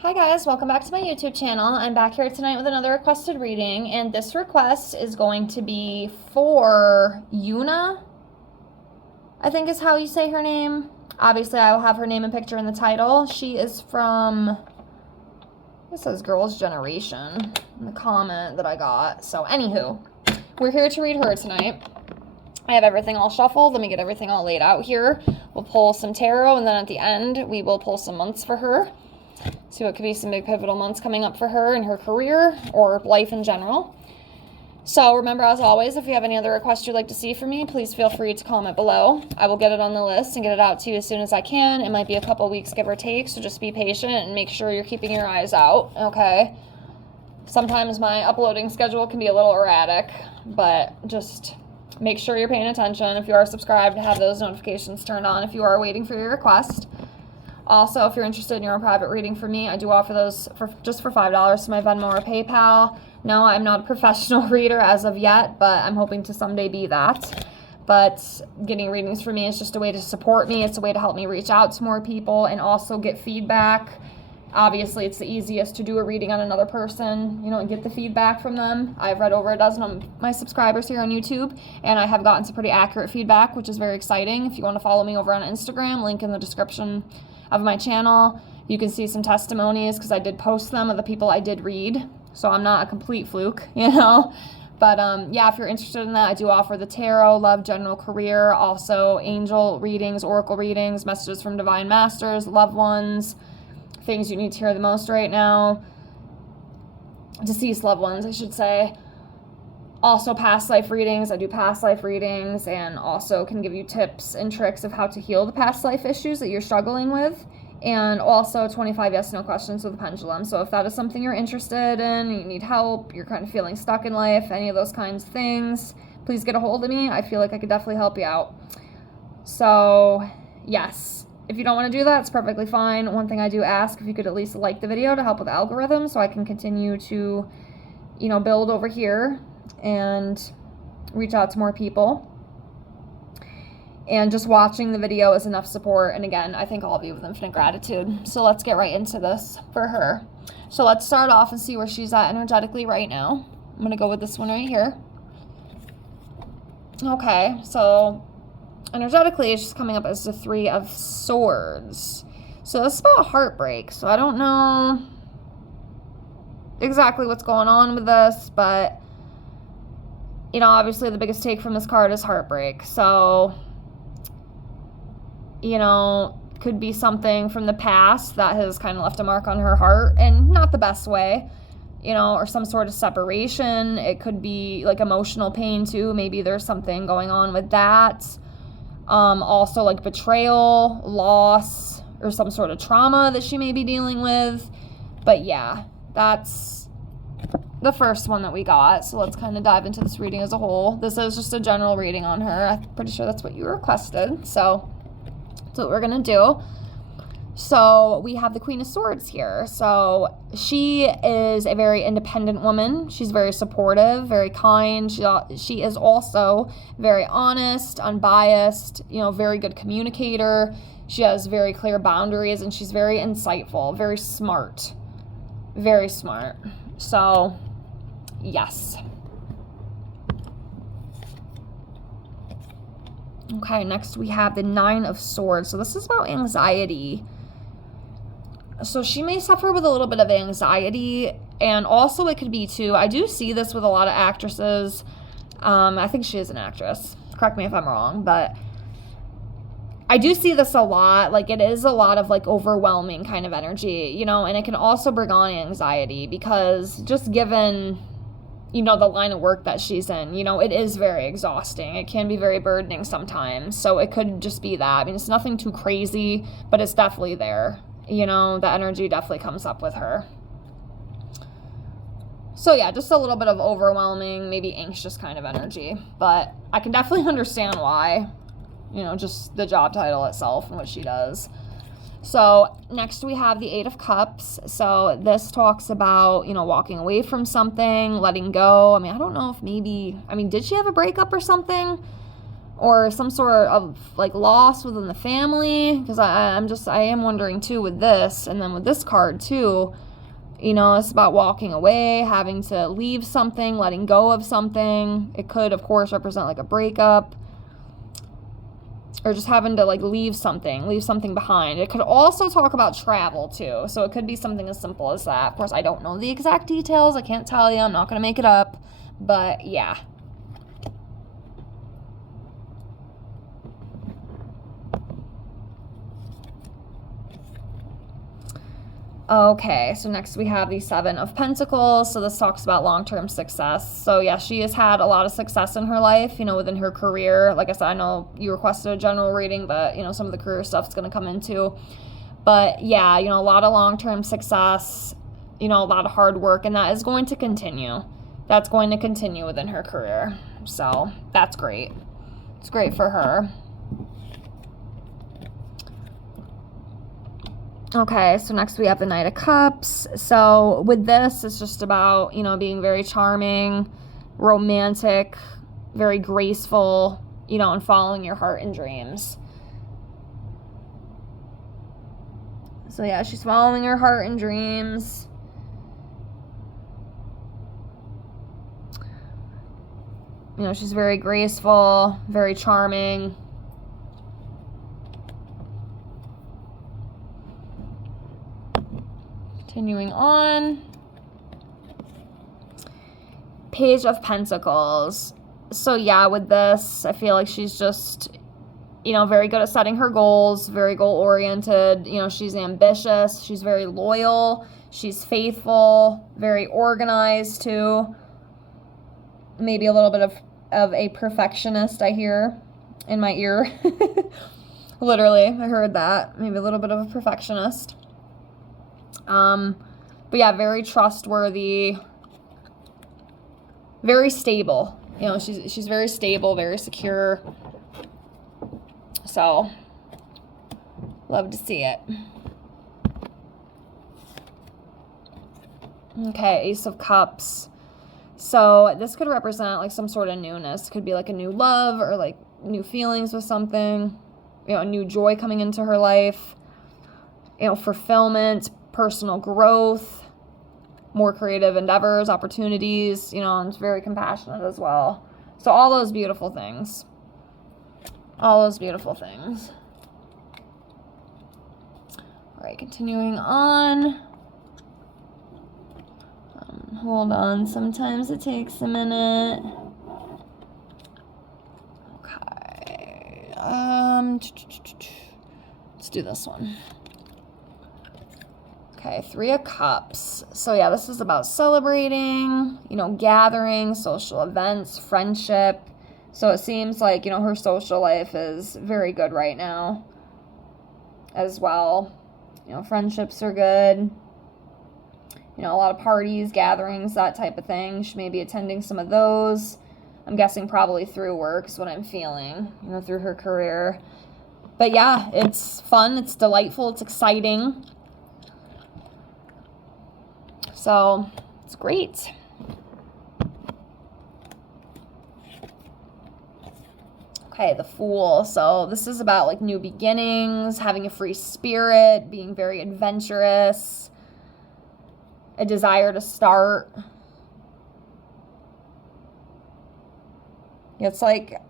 Hi guys, welcome back to my YouTube channel. I'm back here tonight with another requested reading, and this request is going to be for Yoona, I think is how you say her name. Obviously, I will have her name and picture in the title. She is from, it says Girls' Generation in the comment that I got. So anywho, we're here to read her tonight. I have everything all shuffled. Let me get everything all laid out here. We'll pull some tarot, and then at the end, we will pull some months for her. See what could be some big pivotal months coming up for her in her career or life in general. So remember, as always, if you have any other requests you'd like to see from me, please feel free to comment below. I will get it on the list and get it out to you as soon as I can. It might be a couple weeks, give or take, so just be patient and make sure you're keeping your eyes out, okay? Sometimes my uploading schedule can be a little erratic, but just make sure you're paying attention. If you are subscribed, have those notifications turned on if you are waiting for your request. Also, if you're interested in your own private reading from me, I do offer those for $5 to my Venmo or PayPal. No, I'm not a professional reader as of yet, but I'm hoping to someday be that. But getting readings from me is just a way to support me. It's a way to help me reach out to more people and also get feedback. Obviously, it's the easiest to do a reading on another person, and get the feedback from them. I've read over a dozen of my subscribers here on YouTube, and I have gotten some pretty accurate feedback, which is very exciting. If you want to follow me over on Instagram, link in the description of my channel. You can see some testimonies because I did post them of the people I did read. So I'm not a complete fluke, But yeah, if you're interested in that, I do offer the tarot, love, general career, also angel readings, oracle readings, messages from divine masters, loved ones, things you need to hear the most right now. Deceased loved ones, I should say. Also past life readings. I do past life readings and also can give you tips and tricks of how to heal the past life issues that you're struggling with. And also 25 yes/no questions with a pendulum. So if that is something you're interested in, you need help, you're kind of feeling stuck in life, any of those kinds of things, please get a hold of me. I feel like I could definitely help you out. So yes, if you don't want to do that, it's perfectly fine. One thing I do ask, if you could at least like the video to help with algorithms so I can continue to, build over here and reach out to more people. And just watching the video is enough support. And again, I thank all of you with infinite gratitude. So let's get right into this for her. So let's start off and see where she's at energetically right now. I'm going to go with this one right here. Okay, so energetically, she's coming up as the Three of Swords. So this is about heartbreak. So I don't know exactly what's going on with this, but obviously the biggest take from this card is heartbreak. So, could be something from the past that has kind of left a mark on her heart, and not the best way, or some sort of separation. It could be like emotional pain too. Maybe there's something going on with that. Also like betrayal, loss, or some sort of trauma that she may be dealing with. But yeah, that's the first one that we got. So let's kind of dive into this reading as a whole. This is just a general reading on her. I'm pretty sure that's what you requested. So that's what we're going to do. So we have the Queen of Swords here. So she is a very independent woman. She's very supportive, very kind. She is also very honest, unbiased, very good communicator. She has very clear boundaries, and she's very insightful, very smart. Very smart. So, yes. Okay, next we have the Nine of Swords. So this is about anxiety. So she may suffer with a little bit of anxiety, and also it could be too, I do see this with a lot of actresses. I think she is an actress. Correct me if I'm wrong, but I do see this a lot. Like, it is a lot of like overwhelming kind of energy, and it can also bring on anxiety because just given, the line of work that she's in, it is very exhausting. It can be very burdening sometimes. So it could just be that. I mean, it's nothing too crazy, but it's definitely there. The energy definitely comes up with her. So yeah, just a little bit of overwhelming, maybe anxious kind of energy. But I can definitely understand why. Just the job title itself and what she does. So next we have the Eight of Cups. So this talks about, walking away from something, letting go. I mean, I don't know if did she have a breakup or something? or some sort of like loss within the family, because I am wondering too with this, and then with this card too, you know, it's about walking away, having to leave something, letting go of something. It could, of course, represent like a breakup, or just having to like leave something behind. It could also talk about travel too, so it could be something as simple as that. Of course, I don't know the exact details, I can't tell you, I'm not gonna make it up, but yeah. Okay, so next we have the Seven of Pentacles. So this talks about long-term success. So yeah, she has had a lot of success in her life, you know, within her career. Like I said, I know you requested a general reading, but, you know, some of the career stuff's going to come into. But yeah, you know, a lot of long-term success, you know, a lot of hard work, and that is going to continue. That's going to continue within her career. So that's great. It's great for her. Okay, so next we have the Knight of Cups. So with this, it's just about, you know, being very charming, romantic, very graceful, you know, and following your heart and dreams. So yeah, she's following her heart and dreams. You know, she's very graceful, very charming. Continuing on. Page of Pentacles. So yeah, with this, I feel like she's just, you know, very good at setting her goals, very goal-oriented. You know, she's ambitious, she's very loyal, she's faithful, very organized too. Maybe a little bit of a perfectionist, I hear in my ear. Literally, I heard that. Maybe a little bit of a perfectionist. But yeah, very trustworthy, very stable. You know, she's very stable, very secure. So, love to see it. Okay, Ace of Cups. So this could represent like some sort of newness. Could be like a new love or like new feelings with something. You know, a new joy coming into her life. You know, fulfillment, personal growth, more creative endeavors, opportunities, you know, and it's very compassionate as well. So all those beautiful things. All those beautiful things. All right, continuing on. Hold on, sometimes it takes a minute. Okay. Let's do this one. Okay, Three of Cups. So yeah, this is about celebrating, you know, gathering, social events, friendship. So it seems like, you know, her social life is very good right now as well. You know, friendships are good. You know, a lot of parties, gatherings, that type of thing. She may be attending some of those. I'm guessing probably through work is what I'm feeling, you know, through her career. But yeah, it's fun, it's delightful, it's exciting. So, it's great. Okay, the Fool. So, this is about like new beginnings, having a free spirit, being very adventurous, a desire to start. It's like,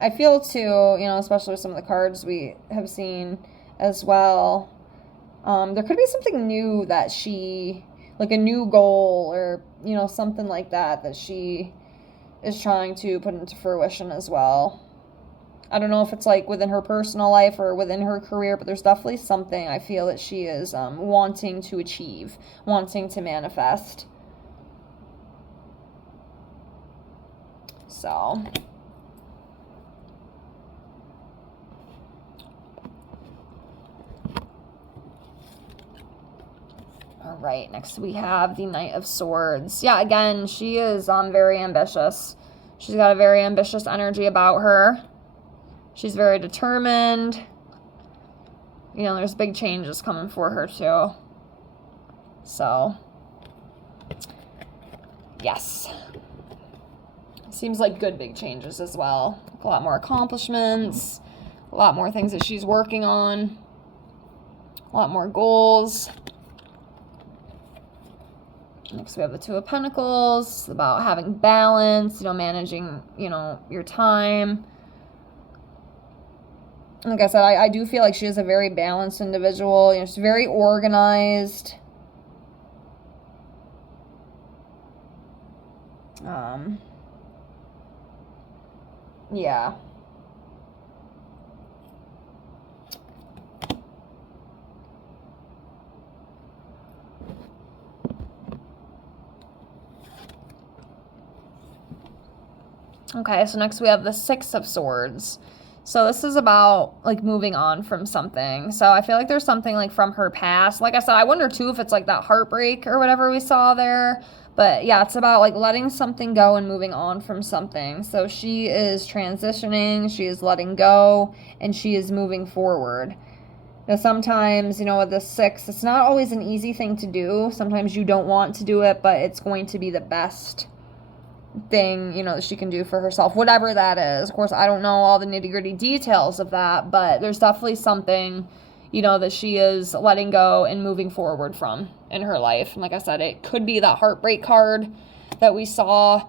I feel too, you know, especially with some of the cards we have seen as well, there could be something new that she, like a new goal or, you know, something like that she is trying to put into fruition as well. I don't know if it's like within her personal life or within her career, but there's definitely something I feel that she is wanting to achieve, wanting to manifest. So, all right, next we have the Knight of Swords. Yeah, again, she is very ambitious. She's got a very ambitious energy about her. She's very determined. You know, there's big changes coming for her too. So, yes. Seems like good big changes as well. A lot more accomplishments, a lot more things that she's working on, a lot more goals. Next we have the Two of Pentacles, about having balance, managing, your time. Like I said, I do feel like she is a very balanced individual. She's very organized. Yeah. Okay, so next we have the Six of Swords. So this is about, like, moving on from something. So I feel like there's something, like, from her past. Like I said, I wonder, too, if it's, like, that heartbreak or whatever we saw there. But, yeah, it's about, like, letting something go and moving on from something. So she is transitioning, she is letting go, and she is moving forward. Now, sometimes, with the Six, it's not always an easy thing to do. Sometimes you don't want to do it, but it's going to be the best thing, that she can do for herself, whatever that is. Of course, I don't know all the nitty-gritty details of that, but there's definitely something, that she is letting go and moving forward from in her life. And like I said, it could be that heartbreak card that we saw.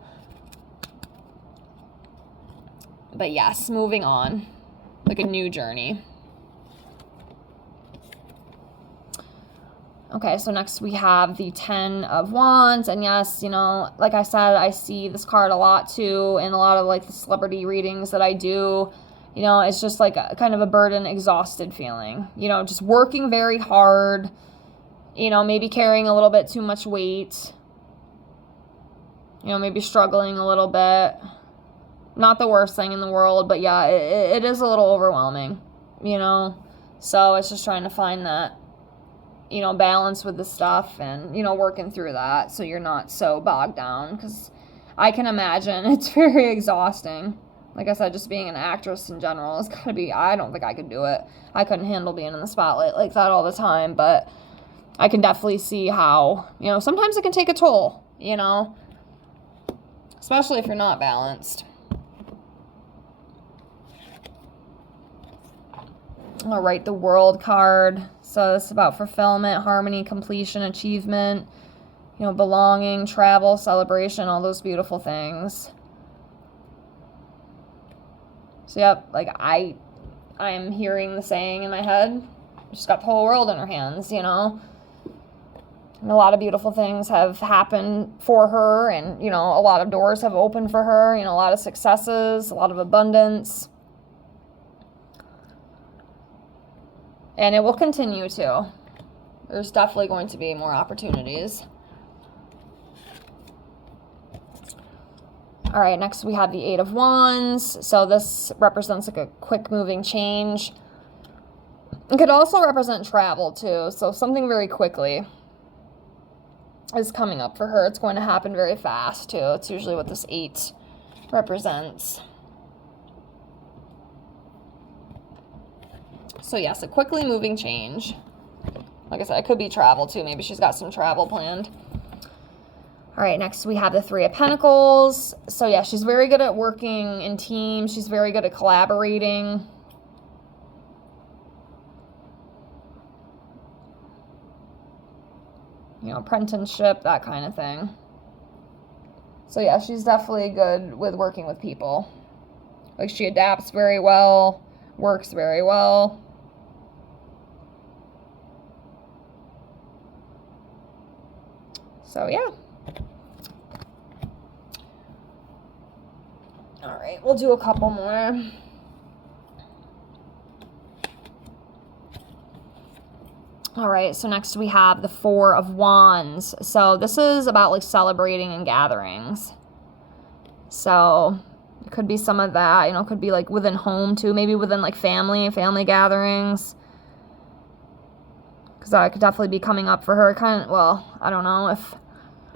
But yes, moving on, like a new journey. Okay, so next we have the Ten of Wands, and yes, like I said, I see this card a lot too in a lot of, like, the celebrity readings that I do. It's just like a kind of a burden, exhausted feeling, just working very hard, maybe carrying a little bit too much weight, maybe struggling a little bit. Not the worst thing in the world, but yeah, it is a little overwhelming, so it's just trying to find that, balance with the stuff and, working through that so you're not so bogged down, because I can imagine it's very exhausting. Like I said, just being an actress in general is gotta be, I don't think I could do it. I couldn't handle being in the spotlight like that all the time, but I can definitely see how, sometimes it can take a toll, especially if you're not balanced. All right, the World card. So it's about fulfillment, harmony, completion, achievement, belonging, travel, celebration, all those beautiful things. So yep, like I'm hearing the saying in my head, she's got the whole world in her hands, And a lot of beautiful things have happened for her, and, a lot of doors have opened for her, a lot of successes, a lot of abundance. And it will continue to. There's definitely going to be more opportunities. All right, next we have the Eight of Wands. So this represents like a quick moving change. It could also represent travel too. So something very quickly is coming up for her. It's going to happen very fast too. It's usually what this 8 represents. So yes, a quickly moving change. Like I said, it could be travel too. Maybe she's got some travel planned. All right, next we have the Three of Pentacles. So yeah, she's very good at working in teams. She's very good at collaborating. Apprenticeship, that kind of thing. So yeah, she's definitely good with working with people. Like, she adapts very well, works very well. So yeah. All right, we'll do a couple more. All right, so next we have the Four of Wands. So this is about like celebrating and gatherings. So it could be some of that, it could be like within home too, maybe within like family gatherings. Because that could definitely be coming up for her. Well, I don't know if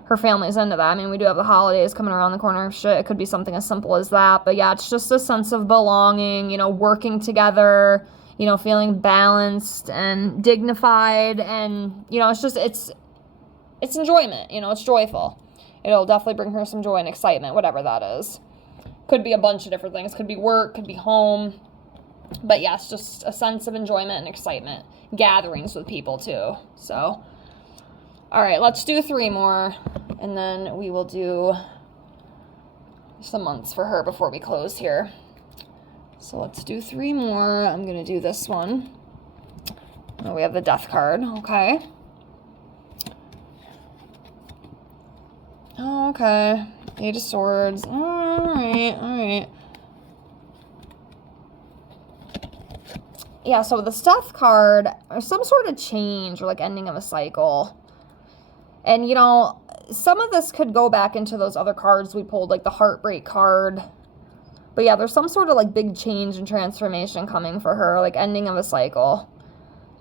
her family's into that. I mean, we do have the holidays coming around the corner. It could be something as simple as that. But yeah, it's just a sense of belonging, working together, feeling balanced and dignified. And, it's enjoyment, it's joyful. It'll definitely bring her some joy and excitement, whatever that is. Could be a bunch of different things. Could be work, could be home. But yes, just a sense of enjoyment and excitement. Gatherings with people too. So, all right, let's do 3 more. And then we will do some months for her before we close here. So let's do 3 more. I'm going to do this one. Oh, we have the death card. Okay. Okay. 8 of Swords. All right. Yeah, so this death card, or some sort of change or like ending of a cycle. And, you know, some of this could go back into those other cards we pulled, like the heartbreak card. But yeah, there's some sort of like big change and transformation coming for her, like ending of a cycle.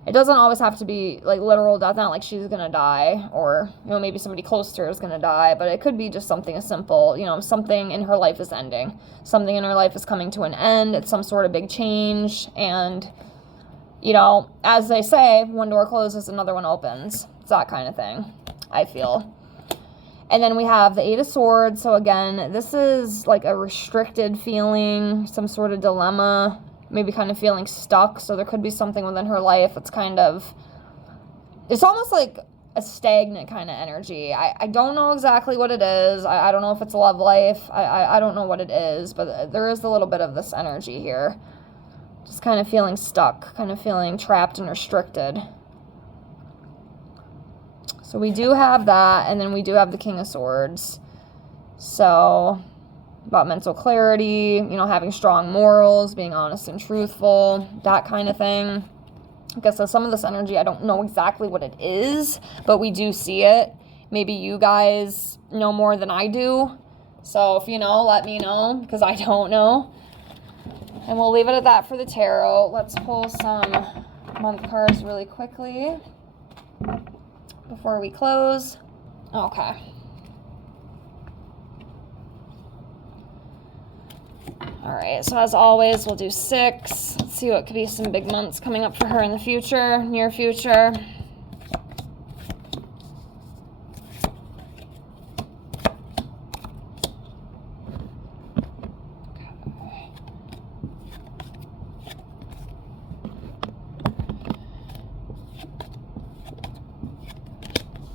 It doesn't always have to be like literal death, not like she's gonna die, or, you know, maybe somebody close to her is gonna die, but it could be just something as simple, you know, something in her life is ending. Something in her life is coming to an end. It's some sort of big change. And, you know, as they say, one door closes, another one opens. It's that kind of thing, I feel. And then we have the 8 of Swords. So again, this is like a restricted feeling, some sort of dilemma, maybe kind of feeling stuck. So there could be something within her life that's kind of, it's almost like a stagnant kind of energy. I don't know exactly what it is. I don't know if it's a love life. I don't know what it is, but there is a little bit of this energy here. Just kind of feeling stuck, kind of feeling trapped and restricted. So we do have that, and then we do have the King of Swords. So, about mental clarity, you know, having strong morals, being honest and truthful, that kind of thing. I guess so some of this energy, I don't know exactly what it is, but we do see it. Maybe you guys know more than I do. So if you know, let me know, because I don't know. And we'll leave it at that for the tarot. Let's pull some month cards really quickly before we close. Okay. All right, so as always, we'll do 6. Let's see what could be some big months coming up for her in the future, near future.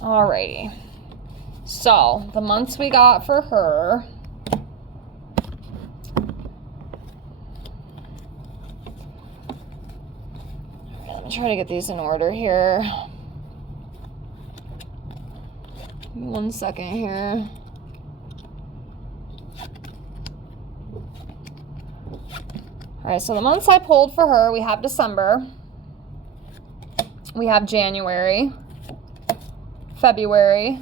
Alrighty, so the months we got for her. Let me try to get these in order here. 1 second here. Alright, so the months I pulled for her, we have December, we have January, February,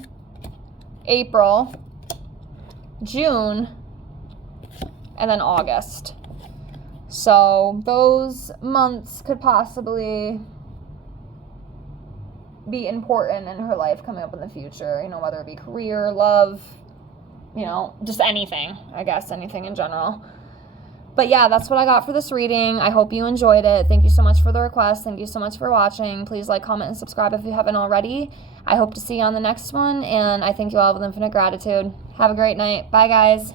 April, June, and then August. So those months could possibly be important in her life coming up in the future, you know, whether it be career, love, you know, just anything, I guess, anything in general. But yeah, that's what I got for this reading. I hope you enjoyed it. Thank you so much for the request. Thank you so much for watching. Please like, comment, and subscribe if you haven't already. I hope to see you on the next one, and I thank you all with infinite gratitude. Have a great night. Bye, guys.